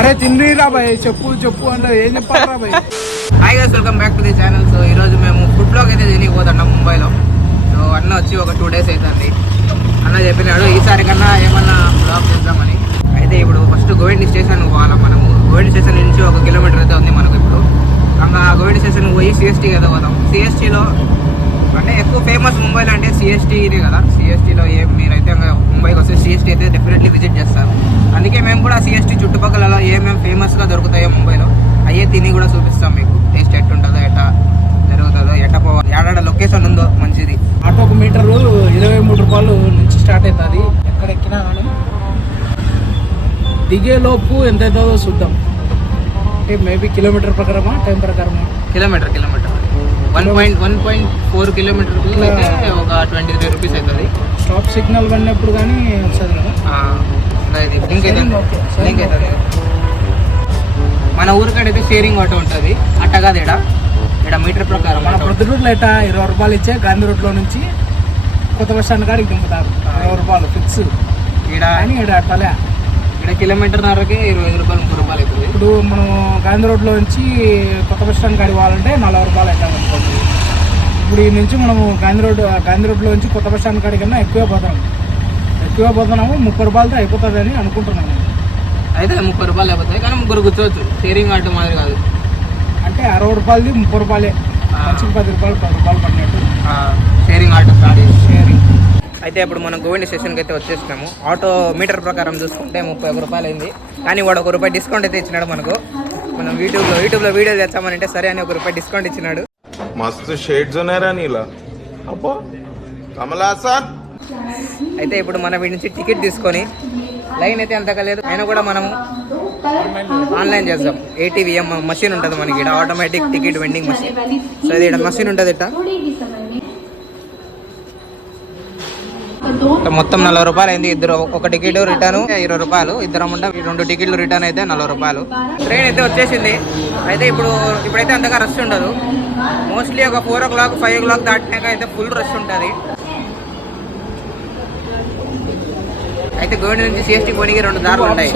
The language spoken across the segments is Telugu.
అరే తిండిరా భయ్, చెప్పు చెప్పు అంటే ఏం చెప్పాలరా భయ్. Hi guys, welcome back to the channel. So ఈరోజు మేము ఫుడ్ బ్లాగ్ అయితే తినిపోతున్నాం ముంబైలో. సో అన్న వచ్చి ఒక 2 days అవుతుంది. అన్న చెప్పినాడు ఈసారి కన్నా ఏమన్నా బ్లాగ్ చేద్దామని. అయితే ఇప్పుడు ఫస్ట్ గోవిండి స్టేషన్ పోవాలా మనము. గోవిండి స్టేషన్ నుంచి 1 kilometer అయితే ఉంది మనకు. ఇప్పుడు ఇంకా గోవిండి స్టేషన్ పోయి సిఎస్టీకి అయితే పోదాం. సిఎస్టీలో అంటే ఎక్కువ ఫేమస్ ముంబైలో అంటే సిఎస్టీనే కదా. సిఎస్టీలో మీరైతే ముంబైకి వస్తే సిఎస్టీ అయితే డెఫినెట్లీ విజిట్ చేస్తారు. అందుకే మేము కూడా సిఎస్టీ చుట్టుపక్కల ఏమేమి ఫేమస్గా దొరుకుతాయో ముంబైలో అయ్యే తిని కూడా చూపిస్తాం మీకు. టేస్ట్ ఎట్టుంటుందో, ఎట్లా జరుగుతుందో, ఎట్ట పోవాలి, ఏడాడ లొకేషన్ ఉందో మంచిది. ఆటోకు మీటరు 23 రూపాయలు నుంచి స్టార్ట్ అవుతుంది. ఎక్కడ ఎక్కినా కానీ దిగేలోపు ఎంత అవుతుందో చూద్దాం. అంటే మేబీ కిలోమీటర్ ప్రకారమా టైం ప్రకారమా? కిలోమీటర్ 1.4 kilometers అయితే ఒక 23 rupees అవుతుంది. స్టాప్ సిగ్నల్ పడినప్పుడు కానీ వస్తుంది కదా. ఇది లింక్ అవుతుంది. మన ఊరికాడైతే షేరింగ్ ఆటో ఉంటుంది. అట్ట కాదు, ఇక్కడ మీటర్ ప్రకారం. మన ప్రతి రూట్లో ఇట్లా 20 రూపాయలు ఇచ్చే గాంధీ రోడ్లో నుంచి కొత్త బస్ స్టాండ్ కాడికి దింపుతారు. 20 రూపాయలు ఫిక్స్. ఇక్కడ అని ఇక్కడ అట్టలే. ఇక్కడ కిలోమీటర్న్నరకి 25 రూపాయలు 30 రూపాయలు అవుతుంది. ఇప్పుడు మనం గాంధీ రోడ్లో నుంచి కొత్త బస్ స్టాండ్ కాడికి పోవాలంటే 40 రూపాయలు అవుతుంది అనుకోండి. ఇప్పుడు ఈ నుంచి మనము గాంధీ రోడ్లో నుంచి కొత్త బస్ స్టాండ్ కాడికి కన్నా ఎక్కువే పోతున్నాము. 30 రూపాయలతో అయిపోతుంది అని అనుకుంటున్నాను. అయితే 30 రూపాయలు అయిపోతాయి, కానీ ముగ్గురు కూర్చోవచ్చు. షేరింగ్ ఆటో మాదిరి కాదు. అంటే 60 రూపాయలది 30 రూపాయలే. మంచికి 10 రూపాయలు పడినట్టు షేరింగ్ ఆటో షేరింగ్. అయితే ఇప్పుడు మనం గోవిండి స్టేషన్కి అయితే వచ్చేసినాము. ఆటో మీటర్ ప్రకారం చూసుకుంటే 31 రూపాయలు అయింది. కానీ వాడు 1 రూపాయి డిస్కౌంట్ అయితే ఇచ్చినాడు మనకు. మనం యూట్యూబ్లో వీడియోలు చేస్తామని అంటే సరే అని 1 రూపాయి డిస్కౌంట్ ఇచ్చినాడు. మస్తు షేడ్స్ ఉన్నారా నీలా అబ్బో కమలాసన్. అయితే ఇప్పుడు మనం వీడి నుంచి టికెట్ తీసుకొని, లైన్ అయితే అంతగా లేదు అయినా కూడా మనము ఆన్లైన్ చేద్దాం. ATVM మషిన్ ఉంటుంది మనకి ఇక్కడ, automatic ticket vending machine. So ఇది ఇక్కడ మషిన్ ఉంటుంది. ఇట్లా మొత్తం 40 రూపాయలు అయింది. ఇద్దరు ఒక టికెట్ రిటర్న్ 20 రూపాయలు. ఇద్దరం ఉంటే 2 టికెట్లు రిటర్న్ అయితే 40 రూపాయలు. ట్రైన్ అయితే వచ్చేసింది. అయితే ఇప్పుడైతే అంతగా రష్ ఉండదు. మోస్ట్లీ ఒక 4 o'clock 5 o'clock దాటినాక అయితే ఫుల్ రష్ ఉంటుంది. అయితే గోవిండి నుంచి సిఎస్టీ పోనీకి 2 దారులు ఉంటాయి.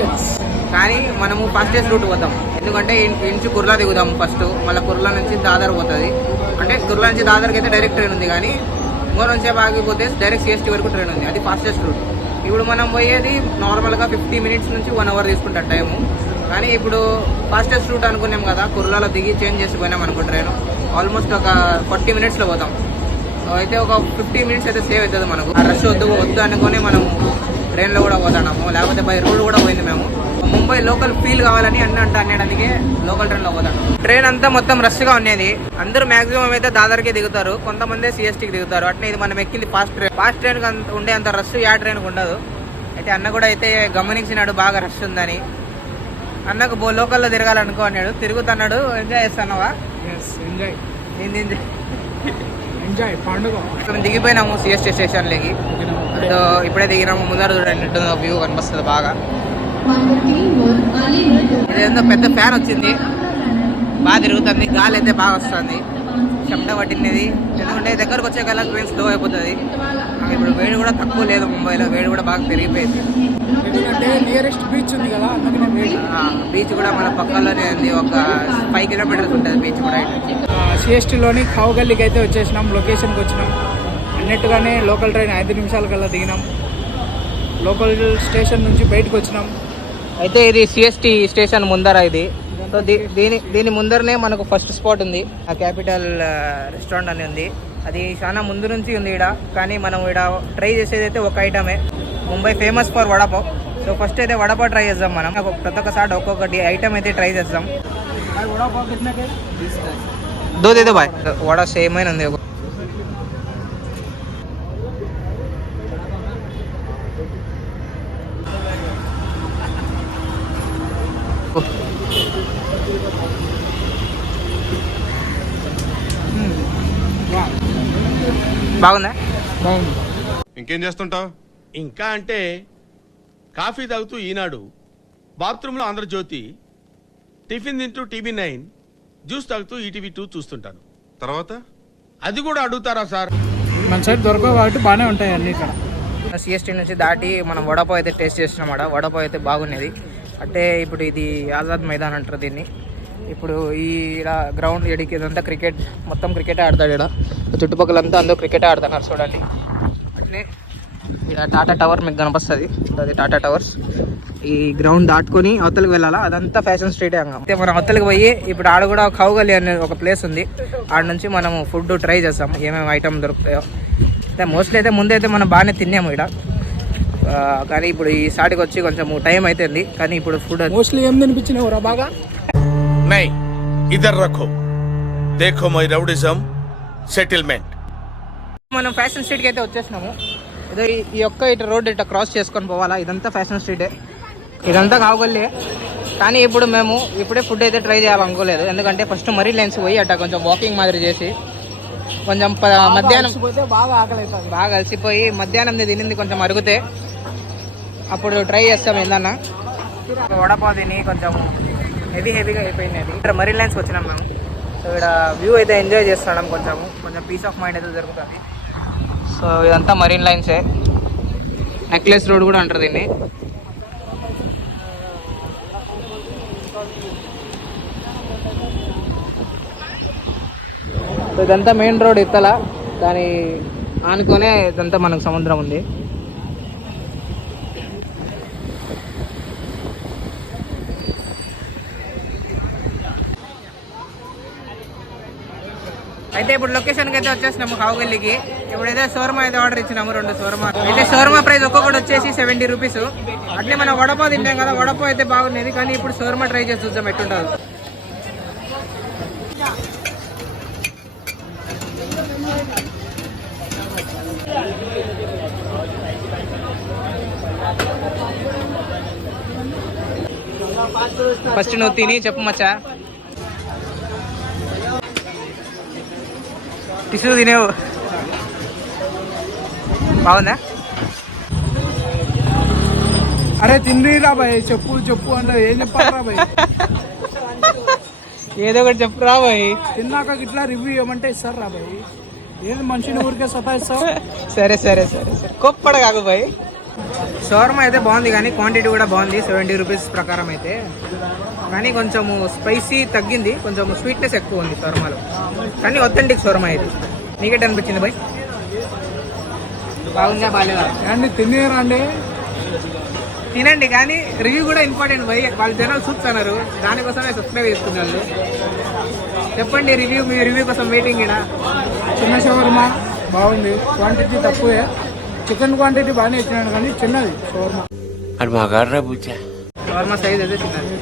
కానీ మనము ఫాస్టెస్ట్ రూట్ పోతాం. ఎందుకంటే ఇంచు కుర్లా దిగుదాము ఫస్ట్. మళ్ళీ కుర్లా నుంచి దాదర్ పోతుంది. అంటే కుర్లా నుంచి దాదర్కి అయితే డైరెక్ట్ ట్రైన్ ఉంది. కానీ ఇంకో సేపు ఆగిపోతే డైరెక్ట్ సిఎస్టీ వరకు ట్రైన్ ఉంది. అది ఫాస్టెస్ట్ రూట్. ఇప్పుడు మనం పోయేది నార్మల్గా 50 minutes నుంచి 1 hour తీసుకుంటాం టైము. కానీ ఇప్పుడు ఫాస్టెస్ట్ రూట్ అనుకున్నాం కదా, కుర్లాలో దిగి చేంజ్ చేసిపోయినాం అనుకో ట్రైన్. ఆల్మోస్ట్ ఒక 40 minutesలో పోతాం. అయితే ఒక 50 minutes అయితే సేవ్ అవుతుంది మనకు. ఆ రష్ వద్దు అనుకుని మనం ట్రైన్లో కూడా పోతున్నాము. లేకపోతే బై రోడ్ కూడా పోయింది. మేము ముంబై లోకల్ ఫీల్ కావాలని అనేడానికి లోకల్ ట్రైన్లో పోతాను. ట్రైన్ అంతా మొత్తం రష్గా ఉండేది. అందరూ మాక్సిమం అయితే దాదర్కే దిగుతారు, కొంతమంది సిఎస్టీకి దిగుతారు. అట్నే ఇది మనం ఎక్కింది ఫాస్ట్ ట్రైన్కి ఉండే అంత రష్ యా ట్రైన్కి ఉండదు. అయితే అన్న కూడా అయితే గమనించినాడు బాగా రష్ ఉందని. అన్నకు లోకల్లో తిరగాలనుకో అన్నాడు. తిరుగుతున్నాడు. ఎంజాయ్ చేస్తున్నావా? ఎంజాయ్ పండుగ. మనం దిగిపోయినాము సిఎస్టీ స్టేషన్లోకి. సో ఇప్పుడే దిగినాము. ముందర చూడండి వ్యూ కనిపిస్తుంది బాగా. ఇదేందో పెద్ద ఫ్యాన్ వచ్చింది, బాగా తిరుగుతుంది. గాలి అయితే బాగా వస్తుంది. చెమట పట్టినది. ఎందుకంటే దగ్గరకు వచ్చే కల్లా ట్రైన్ స్లో అయిపోతుంది. ఇప్పుడు వేడి కూడా తక్కువ లేదు ముంబైలో. వేడి కూడా బాగా పెరిగిపోయింది. ఎందుకంటే నియరెస్ట్ బీచ్ ఉంది కదా, అందుకనే వేడి. బీచ్ కూడా మన పక్కలోనే ఉంది. ఒక 5 kilometers ఉంటుంది బీచ్ కూడా. సిఎస్టీలోని ఖావుగల్లీకి అయితే వచ్చేసినాం. లొకేషన్కి వచ్చినాం. అన్నట్టుగానే లోకల్ ట్రైన్ 5 నిమిషాల కల్లా దిగినాం. లోకల్ స్టేషన్ నుంచి బయటకు వచ్చినాం. అయితే ఇది సిఎస్టీ స్టేషన్ ముందర ఇది. సో దీని ముందరనే మనకు ఫస్ట్ స్పాట్ ఉంది. ఆ క్యాపిటల్ రెస్టారెంట్ అని ఉంది. అది చాలా ముందు నుంచి ఉంది ఇక్కడ. కానీ మనం ఇక్కడ ట్రై చేసేది అయితే ఒక ఐటమే. Mumbai famous for vada pav. So first అయితే వడపావ్ ట్రై చేద్దాం. మనం ప్రతి ఒక్కసారి ఒక్కొక్కటి ఐటమ్ అయితే ట్రై చేద్దాం. దోదేదో బాయ్ వడ సేమ్ అయిన ఉంది. బాగుందా? బాగుంది. ఇంకేం చేస్తుంటావు? ఇంకా అంటే కాఫీ తాగుతూ ఈనాడు, బాత్రూంలో ఆంధ్రజ్యోతి, టిఫిన్ తింటూ TV9, జ్యూస్ తాగుతూ ETV2 చూస్తుంటాను. తర్వాత అది కూడా అడుగుతారా సార్? మన సైడ్ దొరకవు కాబట్టి బాగానే ఉంటాయి అన్ని ఇక్కడ. సిఎస్టీ నుంచి దాటి మనం వడపావ్ అయితే టేస్ట్ చేసినామాట. వడపావ్ అయితే బాగున్నది. అంటే ఇప్పుడు ఇది ఆజాద్ మైదాన్ అంటారు దీన్ని. ఇప్పుడు ఈ గ్రౌండ్ ఎడికి ఇదంతా క్రికెట్, మొత్తం క్రికెటే ఆడతాడు. ఇక్కడ చుట్టుపక్కలంతా అందరూ క్రికెటే ఆడుతున్నారు చూడండి. అట్లే ఇక్కడ టాటా టవర్ మీకు కనిపిస్తుంది, అది టాటా టవర్స్. ఈ గ్రౌండ్ దాటుకొని అవతలకి వెళ్ళాలా, అదంతా ఫ్యాషన్ స్ట్రీటే. అయితే మనం అవతలకి పోయి ఇప్పుడు ఆడ కూడా కౌగలి అనే ఒక ప్లేస్ ఉంది, ఆడ నుంచి మనము ఫుడ్ ట్రై చేస్తాం ఏమేమి ఐటమ్ దొరుకుతాయో. అయితే మోస్ట్లీ అయితే ముందైతే మనం బాగానే తిన్నాము ఇక్కడ, కానీ ఇప్పుడు ఈ సాటికి వచ్చి కొంచెం టైం అవుతుంది. కానీ ఇప్పుడు ఫుడ్ మోస్ట్లీ ఏం తినిపించినావు బాగా? नहीं इधर रखो, देखो मई रउडिज्म सेटलमेंट. మనం ఫ్యాషన్ స్ట్రీట్కి అయితే వచ్చేసినాము. ఇదో ఈ యొక్క ఇటు రోడ్ ఇట్లా క్రాస్ చేసుకొని పోవాలా, ఇదంతా ఫ్యాషన్ స్ట్రీటే, ఇదంతా కావగల్లే. కానీ ఇప్పుడు మేము ఇప్పుడే ఫుడ్ అయితే ట్రై చేయాలనుకోలేదు, ఎందుకంటే ఫస్ట్ మరీ లైన్స్ పోయి అట్లా కొంచెం వాకింగ్ మాదిరి చేసి కొంచెం మధ్యాహ్నం బాగా ఆకలి అవుతుంది, బాగా అలసిపోయి మధ్యాహ్నం తినింది కొంచెం అరిగితే అప్పుడు ట్రై చేస్తాం ఏందన్నా. వడపావ్ తిని కొంచెం హెవీగా అయిపోయింది. అది ఇక్కడ మరీ లైన్స్కి వచ్చినాం మేము. సో ఇక్కడ వ్యూ అయితే ఎంజాయ్ చేస్తున్నాం, కొంచెం పీస్ ఆఫ్ మైండ్ అయితే జరుగుతుంది. సో ఇదంతా మరీన్ లైన్సే, నెక్లెస్ రోడ్ కూడా అంటారు దీన్ని. సో ఇదంతా మెయిన్ రోడ్ ఇత్తల, దాని ఆనుకొనే ఇదంతా మనకు సముద్రం ఉంది. అయితే ఇప్పుడు లొకేషన్కి అయితే వచ్చేసినాము కావుగల్లికి. ఇప్పుడైతే షోర్మా అయితే ఆర్డర్ ఇచ్చినాము, 2 షోర్మా. అయితే షోర్మా ప్రైస్ ఒక్కొక్కటి వచ్చేసి 70 రూపీస్. అట్లే మనం వడపావ్ తింటాం కదా, వడపావ్ అయితే బాగుండేది, కానీ ఇప్పుడు షోర్మా ట్రై చేసి చూద్దాం ఎట్టుంటుంది. ఫస్ట్ నువ్వు తిని చెప్పు మచ్చా. టిష్యూ తినేవు, బాగుందా? అరే తిండిరా భయ్, చెప్పు అంటే ఏం చెప్పాలరా భయ్? ఏదో ఒకటి చెప్పురా భయ్. తిన్నాక ఇట్లా రివ్యూ ఏమంటే ఇస్తారు రా భయ్, ఏది మనిషిని ఊరికే సతాయిస్తావు? సరే కొప్పడ కాకు భయ్. షవర్మా అయితే బాగుంది, కానీ క్వాంటిటీ కూడా బాగుంది, 70 రూపీస్ ప్రకారం అయితే. కానీ కొంచెము స్పైసీ తగ్గింది, కొంచెం స్వీట్నెస్ ఎక్కువ ఉంది షవర్మాలో, కానీ ఒథెంటిక్ షవర్మా ఇది. నీకేట్ అనిపించింది భయ్? బాగుందా బాగాలేదా? అండి తినేరండి, తినండి, కానీ రివ్యూ కూడా ఇంపార్టెంట్ భయ్. వాళ్ళు జనాలు చూస్తున్నారు, దానికోసమే సబ్స్క్రైబ్ చేసుకున్నారు. చెప్పండి రివ్యూ, మీ రివ్యూ కోసం వెయిటింగ్. ఇక్కడ చిన్న షవర్మా బాగుంది, క్వాంటిటీ తక్కువే. చికెన్ క్వాంటిటీ బాగానే ఇచ్చినాను, కానీ చిన్నది షవర్మా. షవర్మా సైజ్ అయితే చిన్నది,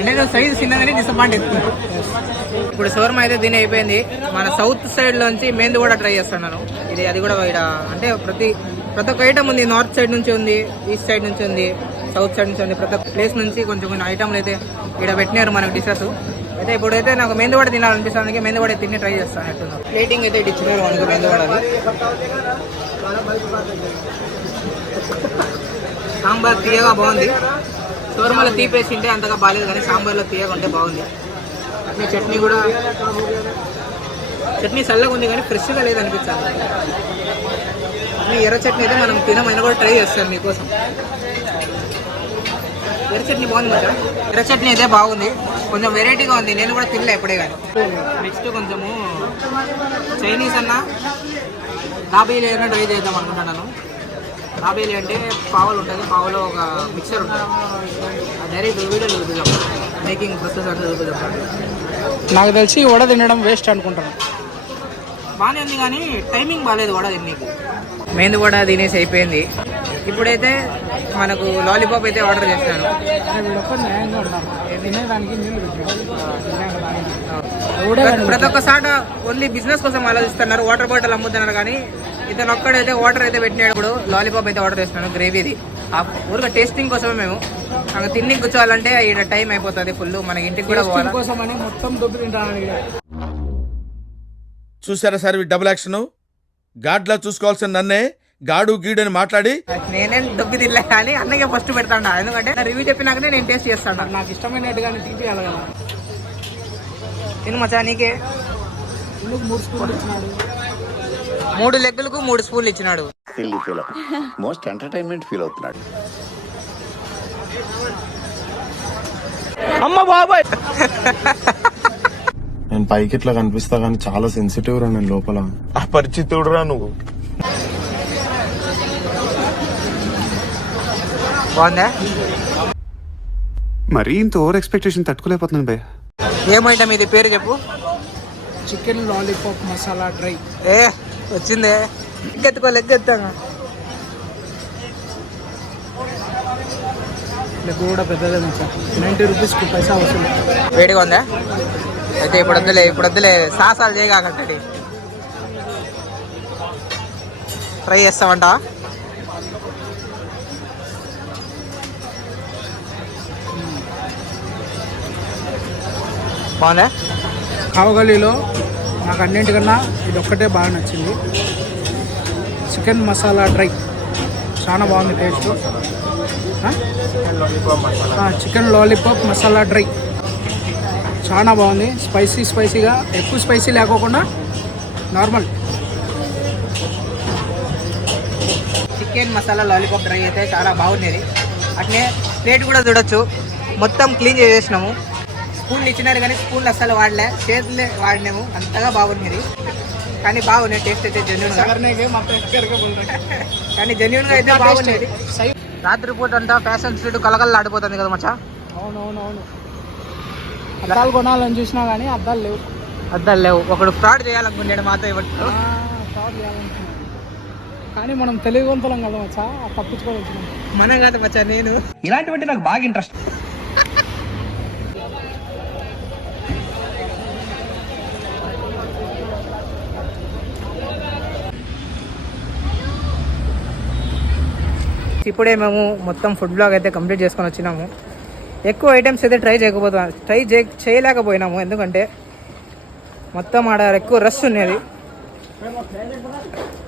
అంటే సైజ్ చిన్నదని డిసప్పాయింట్ అవుతుంది. ఇప్పుడు షవర్మా అయితే దీని అయిపోయింది. మన సౌత్ సైడ్ లోంచి మేందు కూడా ట్రై చేస్తున్నాను. అది కూడా ఇక్కడ అంటే ప్రతి ఒక్క ఐటమ్ ఉంది. నార్త్ సైడ్ నుంచి ఉంది, ఈస్ట్ సైడ్ నుంచి ఉంది, సౌత్ సైడ్ నుంచి ఉంది. ప్రతి ఒక్క ప్లేస్ నుంచి కొన్ని ఐటమ్లు అయితే ఇక్కడ పెట్టినారు మనకు డిషెస్. అయితే ఇప్పుడైతే నాకు మెందు వడ తినాలనిపిస్తుంది, అందుకే మెందు వడ తిని ట్రై చేస్తాను. ఎట్లున్నా ప్లేటింగ్ అయితే ఇటు ఇచ్చినారు మనకు మెందు వడది. సాంబార్ తీయగా బాగుంది. షోర్మాలో తీపేసి ఉంటే అంతగా బాగాలేదు, కానీ సాంబార్లో తీయగా ఉంటే బాగుంది. అట్లే చట్నీ కూడా, చట్నీ చల్లగా ఉంది కానీ ఫ్రెష్గా లేదనిపించాలి. అట్లే ఎర్ర చట్నీ అయితే మనం తినమైనా కూడా ట్రై చేస్తాను మీకోసం. ఎర్ర చట్నీ బాగుంది కదా, ఎర్ర చట్నీ అయితే బాగుంది, కొంచెం వెరైటీగా ఉంది, నేను కూడా తినలే ఎప్పుడే. కానీ నెక్స్ట్ కొంచెము చైనీస్ అన్న దాబేలి అయినా ట్రై చేద్దాం అనుకుంటున్నాను. దాబేలి అంటే పావులు ఉంటుంది, పావులో ఒక మిక్సర్ ఉంటుంది, డైరెక్ట్ వీడియోలో చూద్దాం, మేకింగ్ ప్రాసెస్ అంటే చూద్దాం. నాకు తెలిసి వడ తినడం వేస్ట్ అనుకుంటాను. బాగానే ఉంది కానీ టైమింగ్ బాగాలేదు వడ తినేకి. మెందు వడ తినేసి అయిపోయింది. ఇప్పుడైతే మనకు లాలీపాప్ అయితే ఆర్డర్ చేసినాను. ప్రతి ఒక్క సాట ఓన్లీ బిజినెస్ కోసం ఆలోచిస్తున్నారు, వాటర్ బాటిల్ అమ్ముతున్నారు, కానీ ఇతను ఒక్కడైతే వాటర్ అయితే పెట్టినాడు. ఇప్పుడు లాలీపాప్ అయితే ఆర్డర్ చేస్తున్నాను, గ్రేవీది. ఊరిగా టేస్టింగ్ కోసమే. మేము అక్కడ తిండి కూర్చోవాలంటే ఇక్కడ టైం అయిపోతుంది ఫుల్, మనకి ఇంటికి కూడా పోవాలి. కోసమని మొత్తం దొబ్బి తింటాను. చూసారా సార్ డబుల్ యాక్షన్? గాడ్లా చూసుకోవాల్సిన నన్నే గాడు గీడు అని మాట్లాడి నేనేం దొబ్బి తినలే, కానీ అన్నయ్య ఫస్ట్ పెడతాడా, ఎందుకంటే రివ్యూ చెప్పినాకనే నేను టేస్ట్ చేస్తాను. నాకు ఇష్టమైనట్టుగానే తినిపించాలి కదా. తిను మచ్చా, నీకే 3 స్పూన్లు ఇచ్చినాడు. 3 లెగ్గులకు 3 స్పూన్లు ఇచ్చినాడు. మోస్ట్ ఎంటర్టైన్మెంట్ ఫీల్ అవుతున్నాడు. నేను పైకి ఇట్లా కనిపిస్తా కానీ చాలా సెన్సిటివ్ రా నేను లోపల. అపరిచితుడు రా నువ్వు. బాగుందా? మరీ ఇంత ఓవర్ ఎక్స్పెక్టేషన్ తట్టుకోలేకపోతున్నాను భయ్య. ఏమైటమ్ ఇది, పేరు చెప్పు. Chicken lollipop masala dry. ఏ వచ్చిందే, లెగ్గెత్తాను. లెగ్ కూడా పెద్దదే సార్, 90 రూపీస్కి పైసా వస్తుంది. వేడిగా ఉందా? అయితే ఇప్పుడు వద్దులే సాసాలు చేయగాకటి ట్రై చేస్తామంట. బాగుందా? కావగల్లీలో నాకు అన్నింటికన్నా ఇది ఒక్కటే బాగా నచ్చింది. చికెన్ మసాలా డ్రై చాలా బాగుంది taste. Chicken lollipop masala dry చాలా బాగుంది. స్పైసీగా, ఎక్కువ స్పైసీ లేకోకుండా normal. Chicken masala lollipop dry అయితే చాలా బాగుండేది. అట్లే ప్లేట్ కూడా చూడొచ్చు, మొత్తం క్లీన్ చేసేసినాము. స్పూన్లు ఇచ్చినారు కానీ స్పూన్లు అస్సలు వాడలే, చేతులే వాడినాము. అంతగా బాగుండేది. కానీ బాగున్నాయి టేస్ట్ అయితే జెన్యూన్గా. కానీ జెన్యూన్గా అయితే బాగుండేది. రాత్రిపూట అంతా ఫ్యాషన్ స్ట్రీట్ కలకల్లా ఆడిపోతుంది కదా మచ్చా. అవునవునవును. అద్దాలు కొనాలని చూసినా కానీ అద్దాలు లేవు. ఒకడు ఫ్రాడ్ చేయాలనుకున్నాడు మాతో ఇవ్వట్టు. ఫ్రాడ్ చేయాలనుకున్నాను కానీ మనం తెలివివంతులం కదా మచ్చా, తప్పించుకోవచ్చు. మనం కాదు మచ్చా, నేను. ఇలాంటివంటే నాకు బాగా ఇంట్రెస్ట్. ఇప్పుడే మేము మొత్తం ఫుడ్ బ్లాగ్ అయితే కంప్లీట్ చేసుకొని వచ్చినాము. ఎక్కువ ఐటమ్స్ అయితే చేయలేకపోయినాము, ఎందుకంటే మొత్తం ఆడ ఎక్కువ రష్ ఉన్నది.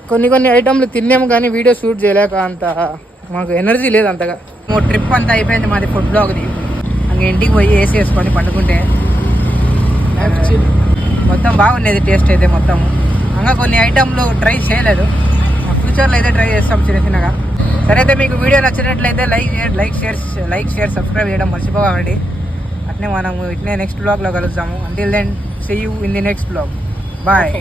కొన్ని ఐటమ్లు తిన్నాము కానీ వీడియో షూట్ చేయలేక అంత మాకు ఎనర్జీ లేదు అంతగా. ట్రిప్ అంతా అయిపోయింది మాది ఫుడ్ బ్లాగ్ది. ఇంకా ఇంటికి పోయి ఏసీ వేసుకొని పండుకుంటే మొత్తం బాగుండేది టేస్ట్ అయితే మొత్తం. ఇంకా కొన్ని ఐటమ్లు ట్రై చేయలేదు, ఫ్యూచర్లో అయితే ట్రై చేస్తాం చిన్నగా. సరే అయితే మీకు వీడియో నచ్చినట్లయితే లైక్ షేర్ సబ్స్క్రైబ్ చేయడం మర్చిపోకండి. అట్నే మనము ఇట్నే నెక్స్ట్ బ్లాగ్లో కలుద్దాము. Until then see you in the next blog. Bye.